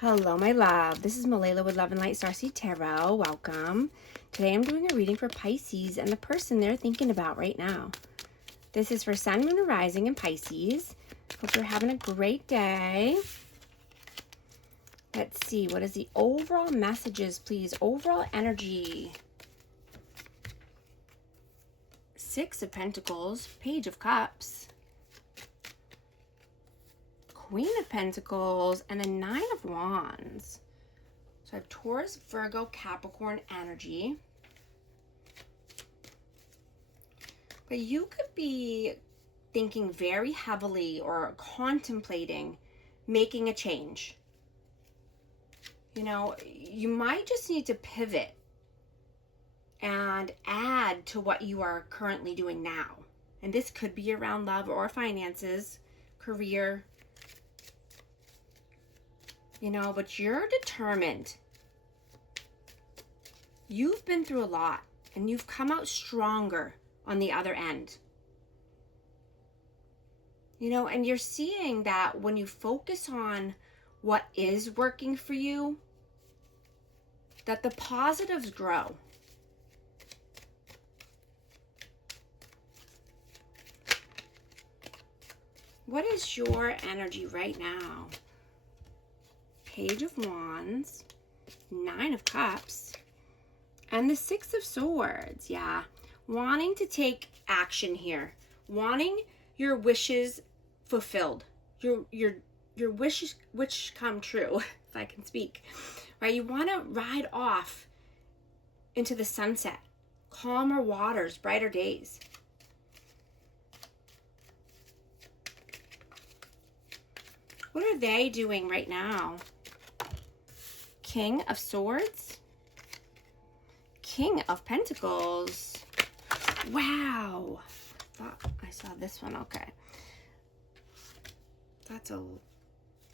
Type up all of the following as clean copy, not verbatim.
Hello, my love. This is Malayla with Love and Light Starseed Tarot. Welcome. Today I'm doing a reading for Pisces and the person they're thinking about right now. This is for Sun, Moon, and Rising in Pisces. Hope you're having a great day. Let's see. What is the overall messages, please? Overall energy. Six of Pentacles. Page of Cups. Queen of Pentacles and the Nine of Wands. So I have Taurus, Virgo, Capricorn energy. But you could be thinking very heavily or contemplating making a change. You know, you might just need to pivot and add to what you are currently doing now. And this could be around love or finances, career, you know, but you're determined. You've been through a lot and you've come out stronger on the other end. You know, and you're seeing that when you focus on what is working for you, that the positives grow. What is your energy right now? Page of Wands, Nine of Cups, and the Six of Swords. Yeah, wanting to take action here, wanting your wishes fulfilled, your wishes come true, if I can speak, right? You want to ride off into the sunset, calmer waters, brighter days. What are they doing right now? King of Swords, King of Pentacles. Wow. I thought I saw this one. Okay.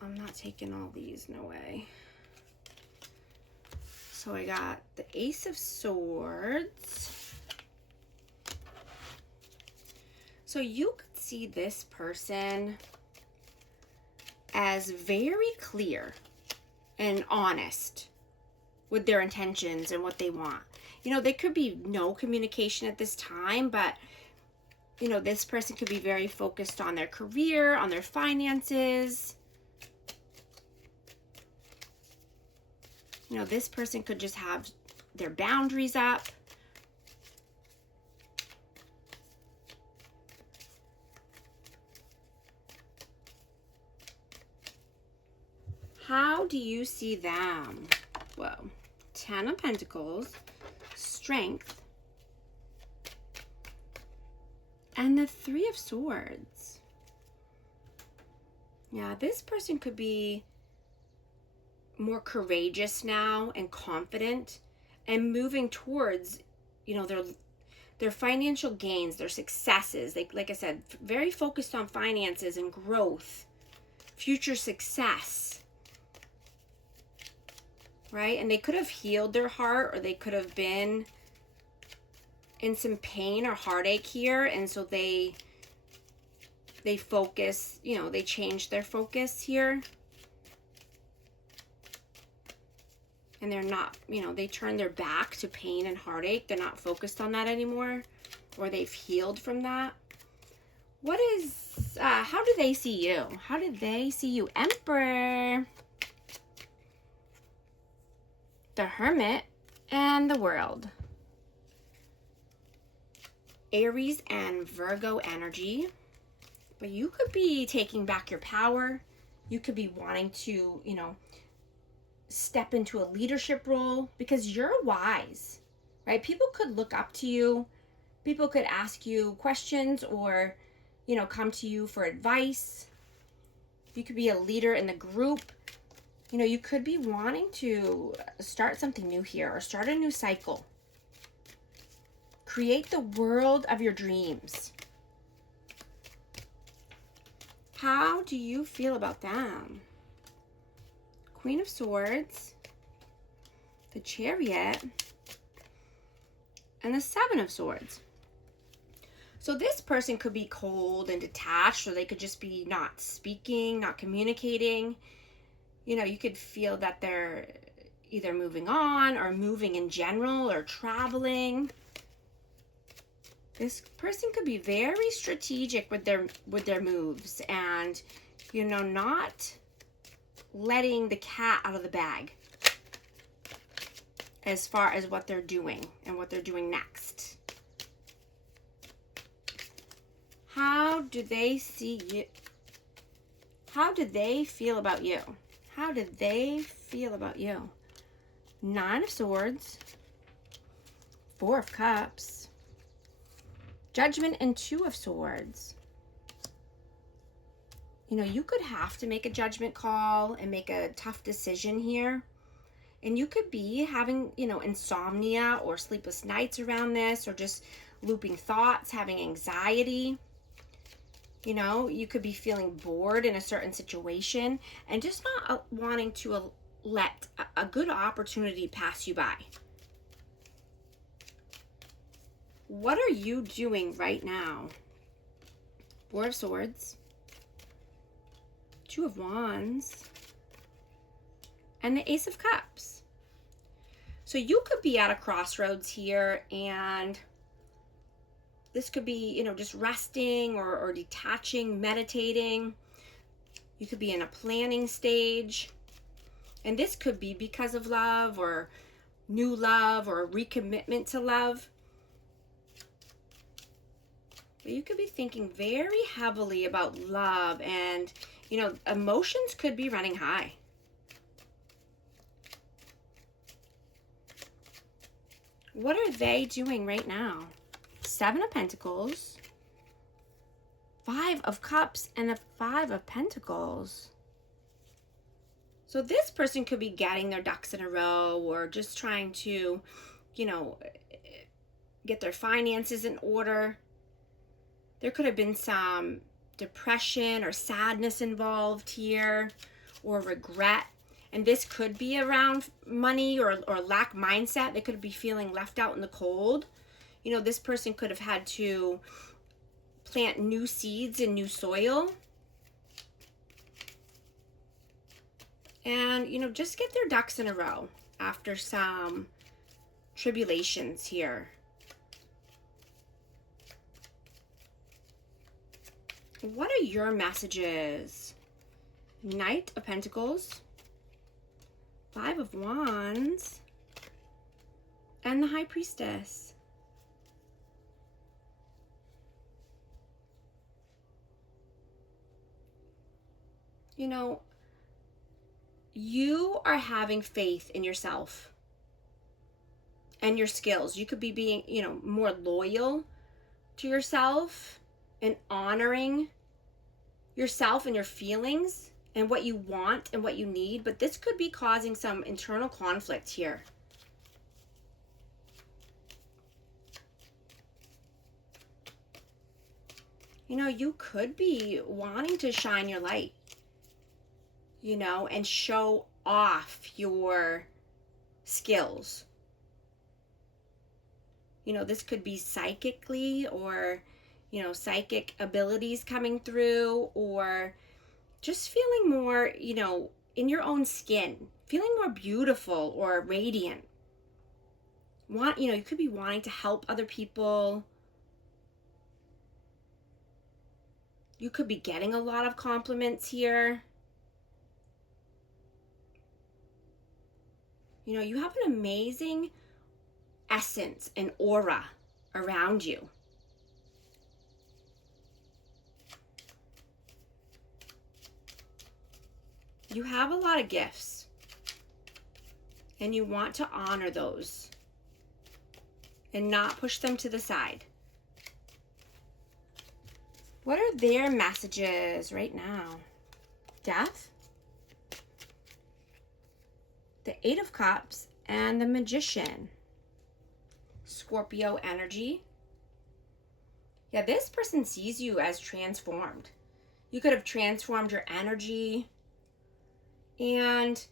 I'm not taking all these. No way. So I got the Ace of Swords. So you could see this person as very clear and honest with their intentions and what they want. You know, there could be no communication at this time, but, you know, this person could be very focused on their career, on their finances. You know, this person could just have their boundaries up. How do you see them? Well, Ten of Pentacles, Strength, and the Three of Swords. Yeah, this person could be more courageous now and confident and moving towards, you know, their financial gains, their successes. Like I said, very focused on finances and growth, future success. Right? And they could have healed their heart, or they could have been in some pain or heartache here. And so they focus, you know, they change their focus here. And they're not, you know, they turn their back to pain and heartache. They're not focused on that anymore, or they've healed from that. What is, how do they see you? How do they see you? Emperor, the Hermit, and the World. Aries and Virgo energy. But you could be taking back your power. You could be wanting to, you know, step into a leadership role because you're wise, right? People could look up to you. People could ask you questions or, you know, come to you for advice. You could be a leader in the group. You know, you could be wanting to start something new here or start a new cycle. Create the world of your dreams. How do you feel about them? Queen of Swords, the Chariot, and the Seven of Swords. So this person could be cold and detached, or they could just be not speaking, not communicating. You know, you could feel that they're either moving on or moving in general or traveling. This person could be very strategic with their moves, and, you know, not letting the cat out of the bag as far as what they're doing and what they're doing next. How do they see you? How do they feel about you? How do they feel about you? 9 of Swords, 4 of Cups, Judgment, and 2 of Swords. You know, you could have to make a judgment call and make a tough decision here. And you could be having, you know, insomnia or sleepless nights around this, or just looping thoughts, having anxiety. You know, you could be feeling bored in a certain situation and just not wanting to let a good opportunity pass you by. What are you doing right now? 4 of Swords, 2 of Wands, and the Ace of Cups. So you could be at a crossroads here, and this could be, you know, just resting or detaching, meditating. You could be in a planning stage. And this could be because of love or new love or a recommitment to love. But you could be thinking very heavily about love, and, you know, emotions could be running high. What are they doing right now? 7 of Pentacles, 5 of Cups, and the 5 of Pentacles. So this person could be getting their ducks in a row, or just trying to, you know, get their finances in order. There could have been some depression or sadness involved here, or regret. And this could be around money or lack mindset. They could be feeling left out in the cold. You know, this person could have had to plant new seeds in new soil. And, you know, just get their ducks in a row after some tribulations here. What are your messages? Knight of Pentacles, 5 of Wands, and the High Priestess. You know, you are having faith in yourself and your skills. You could be being, you know, more loyal to yourself and honoring yourself and your feelings and what you want and what you need. But this could be causing some internal conflict here. You know, you could be wanting to shine your light, you know, and show off your skills. You know, this could be psychically, or, you know, psychic abilities coming through, or just feeling more, you know, in your own skin, feeling more beautiful or radiant. You know, you could be wanting to help other people. You could be getting a lot of compliments here. You know, you have an amazing essence and aura around you. You have a lot of gifts, and you want to honor those and not push them to the side. What are their messages right now? Death, the 8 of Cups, and the Magician. Scorpio energy. Yeah, this person sees you as transformed. You could have transformed your energy, and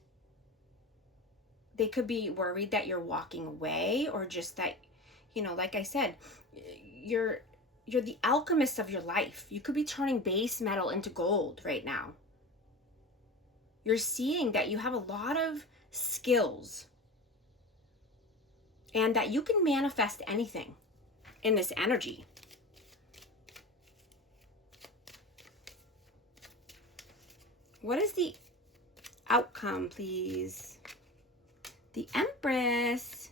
they could be worried that you're walking away, or just that, you know, like I said, you're the alchemist of your life. You could be turning base metal into gold right now. you're seeing that you have a lot of skills and that you can manifest anything in this energy. What is the outcome, please? The Empress,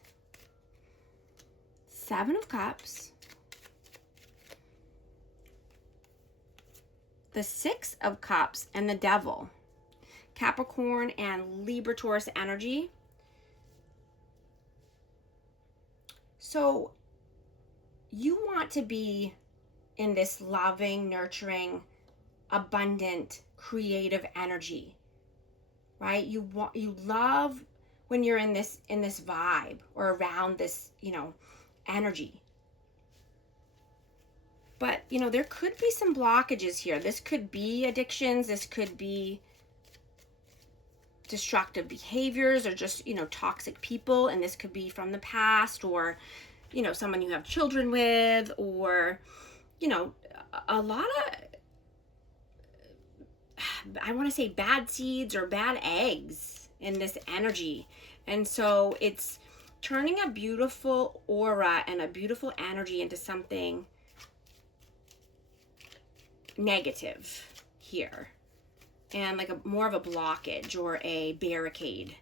Seven of Cups, the Six of Cups, and the Devil. Capricorn and Libra Taurus energy. So you want to be in this loving, nurturing, abundant, creative energy, right? You love when you're in this vibe or around this, energy. But, there could be some blockages here. This could be addictions. This could be destructive behaviors or just, toxic people. And this could be from the past or, someone you have children with or, a lot of, I want to say bad seeds or bad eggs in this energy. And so it's turning a beautiful aura and a beautiful energy into something negative here. And like more of a blockage or a barricade.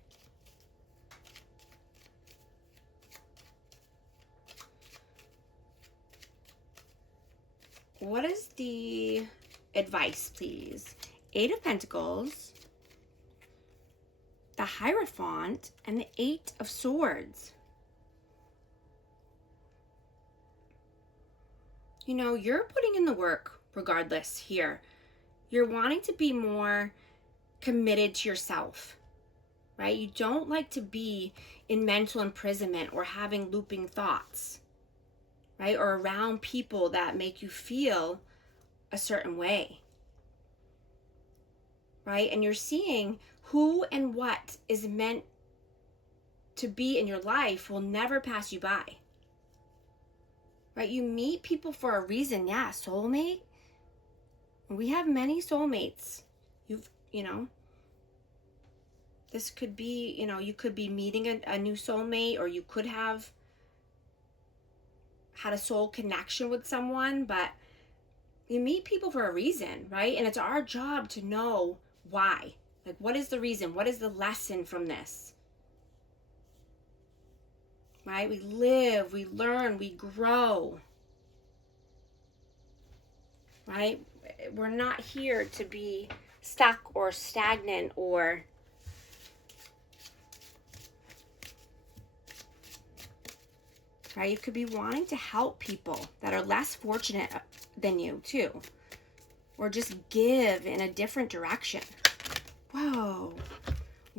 What is the advice, please? Eight of Pentacles, the Hierophant, and the Eight of Swords. You're putting in the work regardless here. You're wanting to be more committed to yourself, right? You don't like to be in mental imprisonment or having looping thoughts, right? Or around people that make you feel a certain way, right? And you're seeing who and what is meant to be in your life will never pass you by, right? You meet people for a reason. Yeah, soulmate. We have many soulmates. This could be, you could be meeting a new soulmate, or you could have had a soul connection with someone, but you meet people for a reason, right? And it's our job to know why. Like, what is the reason? What is the lesson from this? Right? We live, we learn, we grow. Right? We're not here to be stuck or stagnant or right? You could be wanting to help people that are less fortunate than you too. Or just give in a different direction. Whoa.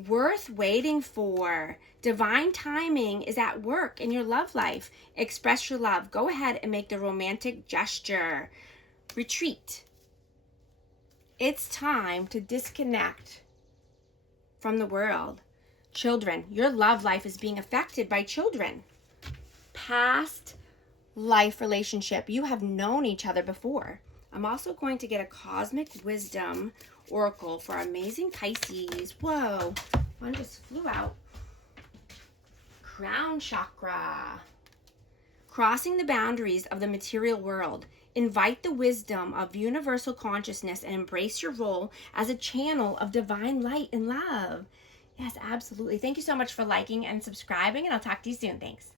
Worth waiting for. Divine timing is at work in your love life. Express your love. Go ahead and make the romantic gesture. Retreat. It's time to disconnect from the world. Children, your love life is being affected by children. Past life relationship. You have known each other before. I'm also going to get a cosmic wisdom oracle for amazing Pisces. Whoa, one just flew out. Crown chakra. Crossing the boundaries of the material world. Invite the wisdom of universal consciousness and embrace your role as a channel of divine light and love. Yes, absolutely. Thank you so much for liking and subscribing, and I'll talk to you soon. Thanks.